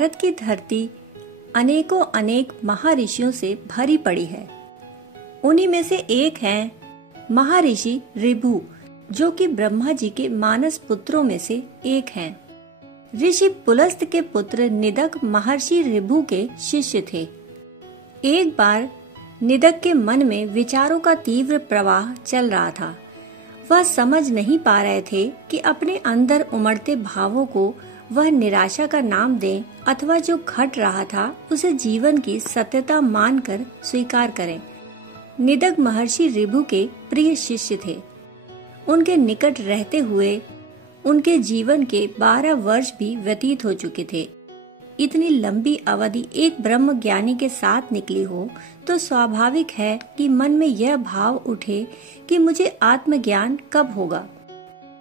भारत की धरती अनेकों अनेक महर्षियों से भरी पड़ी है। उन्हीं में से एक हैं महर्षि ऋभु, जो कि ब्रह्मा जी के मानस पुत्रों में से एक हैं। ऋषि पुलस्त के पुत्र निदक महर्षि ऋभु के शिष्य थे। एक बार निदक के मन में विचारों का तीव्र प्रवाह चल रहा था। वह समझ नहीं पा रहे थे कि अपने अंदर उमड़ते भावों को वह निराशा का नाम दें अथवा जो घट रहा था उसे जीवन की सत्यता मानकर स्वीकार करें। निदक महर्षि ऋभु के प्रिय शिष्य थे। उनके निकट रहते हुए उनके जीवन के 12 वर्ष भी व्यतीत हो चुके थे। इतनी लंबी अवधि एक ब्रह्म ज्ञानी के साथ निकली हो तो स्वाभाविक है कि मन में यह भाव उठे कि मुझे आत्मज्ञान कब होगा।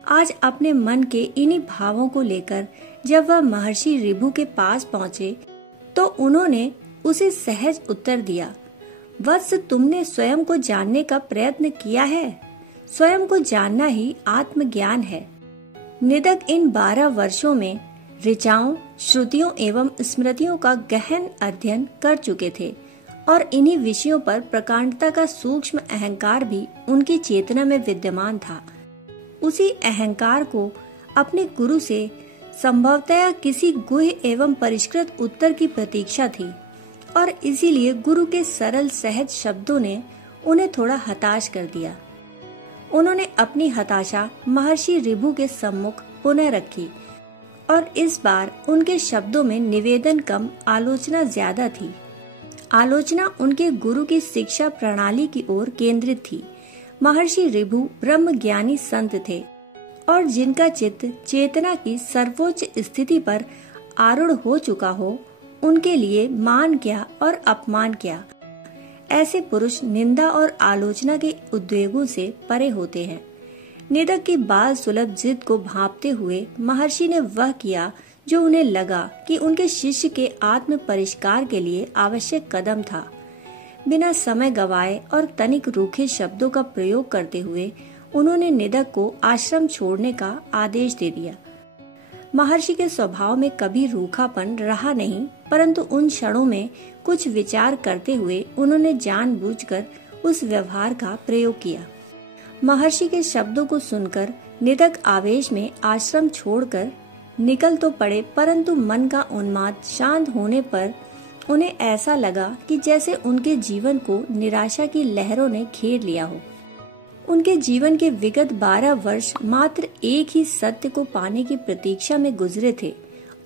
आज अपने मन के इन्हीं भावों को लेकर जब वह महर्षि ऋभु के पास पहुँचे तो उन्होंने उसे सहज उत्तर दिया, वत्स, तुमने स्वयं को जानने का प्रयत्न किया है। स्वयं को जानना ही आत्मज्ञान है। निदक इन 12 वर्षों में ऋचाओं, श्रुतियों एवं स्मृतियों का गहन अध्ययन कर चुके थे और इन्हीं विषयों पर प्रकांडता का सूक्ष्म अहंकार भी उनकी चेतना में विद्यमान था। उसी अहंकार को अपने गुरु से संभवतया किसी गुह्य एवं परिष्कृत उत्तर की प्रतीक्षा थी और इसीलिए गुरु के सरल सहज शब्दों ने उन्हें थोड़ा हताश कर दिया। उन्होंने अपनी हताशा महर्षि ऋभु के सम्मुख पुनः रखी और इस बार उनके शब्दों में निवेदन कम, आलोचना ज्यादा थी। आलोचना उनके गुरु की शिक्षा प्रणाली की ओर केंद्रित थी। महर्षि ऋभु ब्रह्म ज्ञानी संत थे और जिनका चित्त चेतना की सर्वोच्च स्थिति पर आरूढ़ हो चुका हो, उनके लिए मान क्या और अपमान क्या। ऐसे पुरुष निंदा और आलोचना के उद्वेगों से परे होते हैं। निदक की बाल सुलभ जिद को भांपते हुए महर्षि ने वह किया जो उन्हें लगा कि उनके शिष्य के आत्म परिष्कार के लिए आवश्यक कदम था। बिना समय गवाए और तनिक रूखे शब्दों का प्रयोग करते हुए उन्होंने निदक को आश्रम छोड़ने का आदेश दे दिया। महर्षि के स्वभाव में कभी रूखापन रहा नहीं, परंतु उन क्षणों में कुछ विचार करते हुए उन्होंने जानबूझकर उस व्यवहार का प्रयोग किया। महर्षि के शब्दों को सुनकर निदक आवेश में आश्रम छोड़कर निकल तो पड़े, परंतु मन का उन्माद शांत होने पर उन्हें ऐसा लगा कि जैसे उनके जीवन को निराशा की लहरों ने घेर लिया हो। उनके जीवन के विगत 12 वर्ष मात्र एक ही सत्य को पाने की प्रतीक्षा में गुजरे थे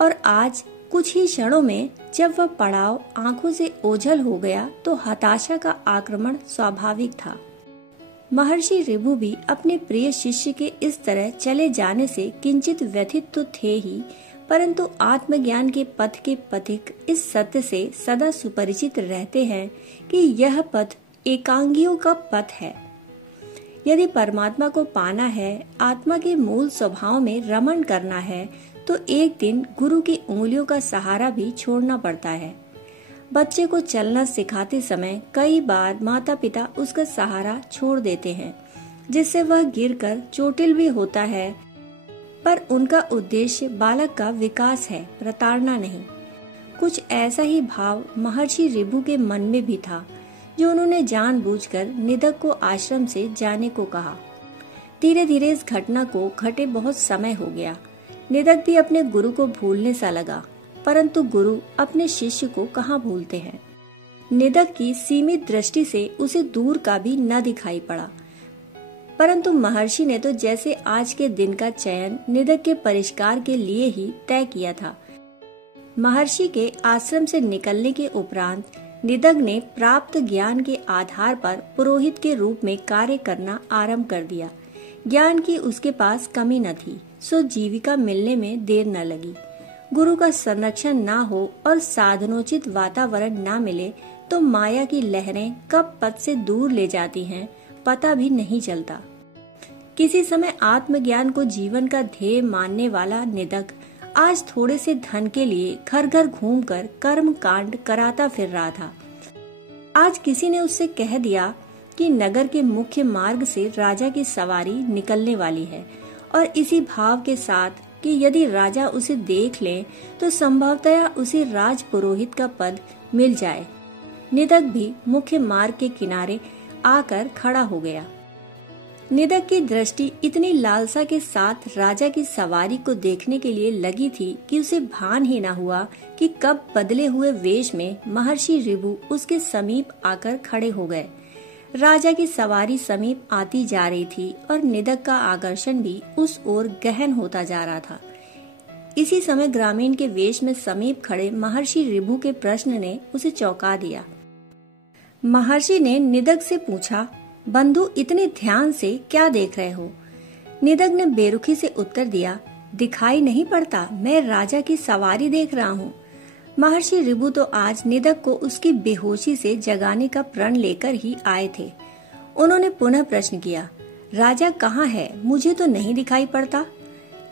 और आज कुछ ही क्षणों में जब वह पड़ाव आंखों से ओझल हो गया तो हताशा का आक्रमण स्वाभाविक था। महर्षि ऋभु भी अपने प्रिय शिष्य के इस तरह चले जाने से किंचित व्यथित तो थे ही, परंतु आत्मज्ञान के पथ के पथिक इस सत्य से सदा सुपरिचित रहते हैं कि यह पथ एकांगियों का पथ है। यदि परमात्मा को पाना है, आत्मा के मूल स्वभाव में रमण करना है, तो एक दिन गुरु की उंगलियों का सहारा भी छोड़ना पड़ता है। बच्चे को चलना सिखाते समय कई बार माता पिता उसका सहारा छोड़ देते हैं, जिससे वह गिरकर चोटिल भी होता है, पर उनका उद्देश्य बालक का विकास है, प्रताड़ना नहीं। कुछ ऐसा ही भाव महर्षि ऋभु के मन में भी था, जो उन्होंने जानबूझकर निदक को आश्रम से जाने को कहा। धीरे धीरे इस घटना को घटे बहुत समय हो गया। निदक भी अपने गुरु को भूलने सा लगा, परंतु गुरु अपने शिष्य को कहाँ भूलते हैं। निदक की सीमित दृष्टि से उसे दूर का भी न दिखाई पड़ा, परंतु महर्षि ने तो जैसे आज के दिन का चयन निदक के परिष्कार के लिए ही तय किया था। महर्षि के आश्रम से निकलने के उपरांत निदक ने प्राप्त ज्ञान के आधार पर पुरोहित के रूप में कार्य करना आरंभ कर दिया। ज्ञान की उसके पास कमी न थी, सो जीविका मिलने में देर न लगी। गुरु का संरक्षण न हो और साधनोचित वातावरण न मिले तो माया की लहरें कब पथ से दूर ले जाती हैं, पता भी नहीं चलता। किसी समय आत्मज्ञान को जीवन का ध्येय मानने वाला निदक आज थोड़े से धन के लिए घर घर घूमकर कर्म कांड कराता फिर रहा था। आज किसी ने उससे कह दिया कि नगर के मुख्य मार्ग से राजा की सवारी निकलने वाली है और इसी भाव के साथ कि यदि राजा उसे देख ले तो संभवतः उसे राज पुरोहित का पद मिल जाए। निदक भी मुख्य मार्ग के किनारे आकर खड़ा हो गया। निदक की दृष्टि इतनी लालसा के साथ राजा की सवारी को देखने के लिए लगी थी कि उसे भान ही न हुआ कि कब बदले हुए वेश में महर्षि ऋभु उसके समीप आकर खड़े हो गए। राजा की सवारी समीप आती जा रही थी और निदक का आकर्षण भी उस ओर गहन होता जा रहा था। इसी समय ग्रामीण के वेश में समीप खड़े महर्षि ऋभु के प्रश्न ने उसे चौंका दिया। महर्षि ने निदक से पूछा, बंधु इतने ध्यान से क्या देख रहे हो? निदक ने बेरुखी से उत्तर दिया, दिखाई नहीं पड़ता, मैं राजा की सवारी देख रहा हूँ। महर्षि ऋभु तो आज निदक को उसकी बेहोशी से जगाने का प्रण लेकर ही आए थे। उन्होंने पुनः प्रश्न किया, राजा कहाँ है? मुझे तो नहीं दिखाई पड़ता।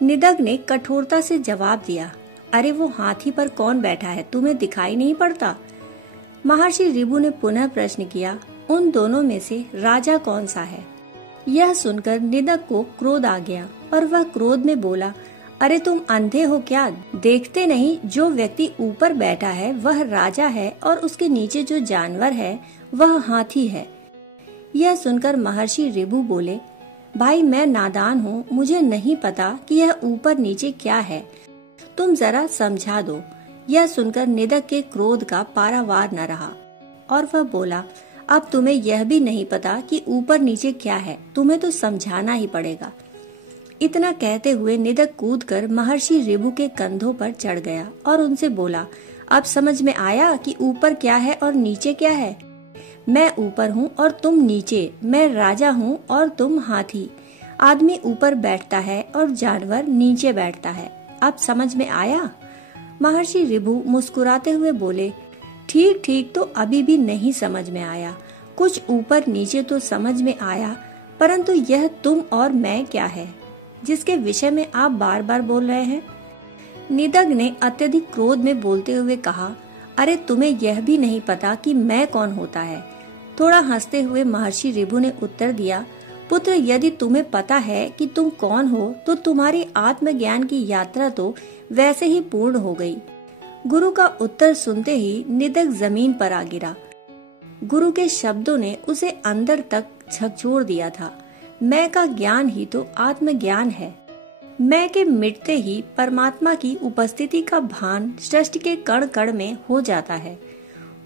निदक ने कठोरता से जवाब दिया, अरे वो हाथी पर कौन बैठा है, तुम्हें दिखाई नहीं पड़ता? महर्षि ऋभु ने पुनः प्रश्न किया, उन दोनों में से राजा कौन सा है? यह सुनकर निदक को क्रोध आ गया और वह क्रोध में बोला, अरे तुम अंधे हो क्या? देखते नहीं जो व्यक्ति ऊपर बैठा है वह राजा है और उसके नीचे जो जानवर है वह हाथी है। यह सुनकर महर्षि ऋभु बोले, भाई मैं नादान हूँ, मुझे नहीं पता कि यह ऊपर नीचे क्या है, तुम जरा समझा दो। यह सुनकर निदक के क्रोध का पारावार न रहा और वह बोला, अब तुम्हें यह भी नहीं पता कि ऊपर नीचे क्या है, तुम्हें तो समझाना ही पड़ेगा। इतना कहते हुए निदक कूदकर महर्षि ऋभु के कंधों पर चढ़ गया और उनसे बोला, अब समझ में आया कि ऊपर क्या है और नीचे क्या है? मैं ऊपर हूँ और तुम नीचे, मैं राजा हूँ और तुम हाथी। आदमी ऊपर बैठता है और जानवर नीचे बैठता है। अब समझ में आया? महर्षि ऋभु मुस्कुराते हुए बोले, ठीक ठीक तो अभी भी नहीं समझ में आया। कुछ ऊपर नीचे तो समझ में आया, परंतु यह तुम और मैं क्या है जिसके विषय में आप बार बार बोल रहे हैं? निदक ने अत्यधिक क्रोध में बोलते हुए कहा, अरे तुम्हें यह भी नहीं पता कि मैं कौन होता है? थोड़ा हंसते हुए महर्षि ऋभु ने उत्तर दिया, पुत्र यदि तुम्हें पता है कि तुम कौन हो तो तुम्हारी आत्मज्ञान की यात्रा तो वैसे ही पूर्ण हो गई। गुरु का उत्तर सुनते ही निदक जमीन पर आ गिरा। गुरु के शब्दों ने उसे अंदर तक झकझोर दिया था। मैं का ज्ञान ही तो आत्मज्ञान है। मैं के मिटते ही परमात्मा की उपस्थिति का भान सृष्टि के कण कण में हो जाता है।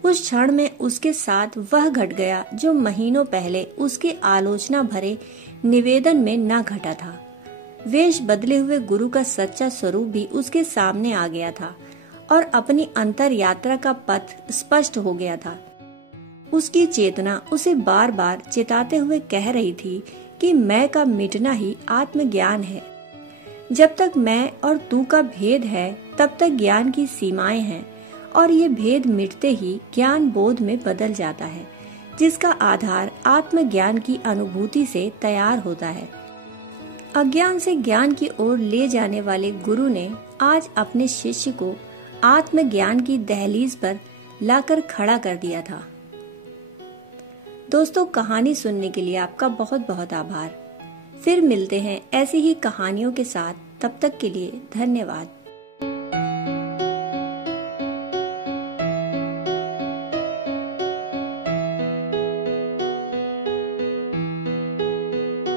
उस क्षण में उसके साथ वह घट गया जो महीनों पहले उसके आलोचना भरे निवेदन में न घटा था। वेश बदले हुए गुरु का सच्चा स्वरूप भी उसके सामने आ गया था और अपनी अंतर यात्रा का पथ स्पष्ट हो गया था। उसकी चेतना उसे बार बार चेताते हुए कह रही थी कि मैं का मिटना ही आत्मज्ञान है। जब तक मैं और तू का भेद है तब तक ज्ञान की सीमाएं हैं और ये भेद मिटते ही ज्ञान बोध में बदल जाता है, जिसका आधार आत्मज्ञान की अनुभूति से तैयार होता है। अज्ञान से ज्ञान की ओर ले जाने वाले गुरु ने आज अपने शिष्य को आत्मज्ञान की दहलीज पर लाकर खड़ा कर दिया था। दोस्तों, कहानी सुनने के लिए आपका बहुत बहुत आभार। फिर मिलते हैं ऐसी ही कहानियों के साथ। तब तक के लिए धन्यवाद।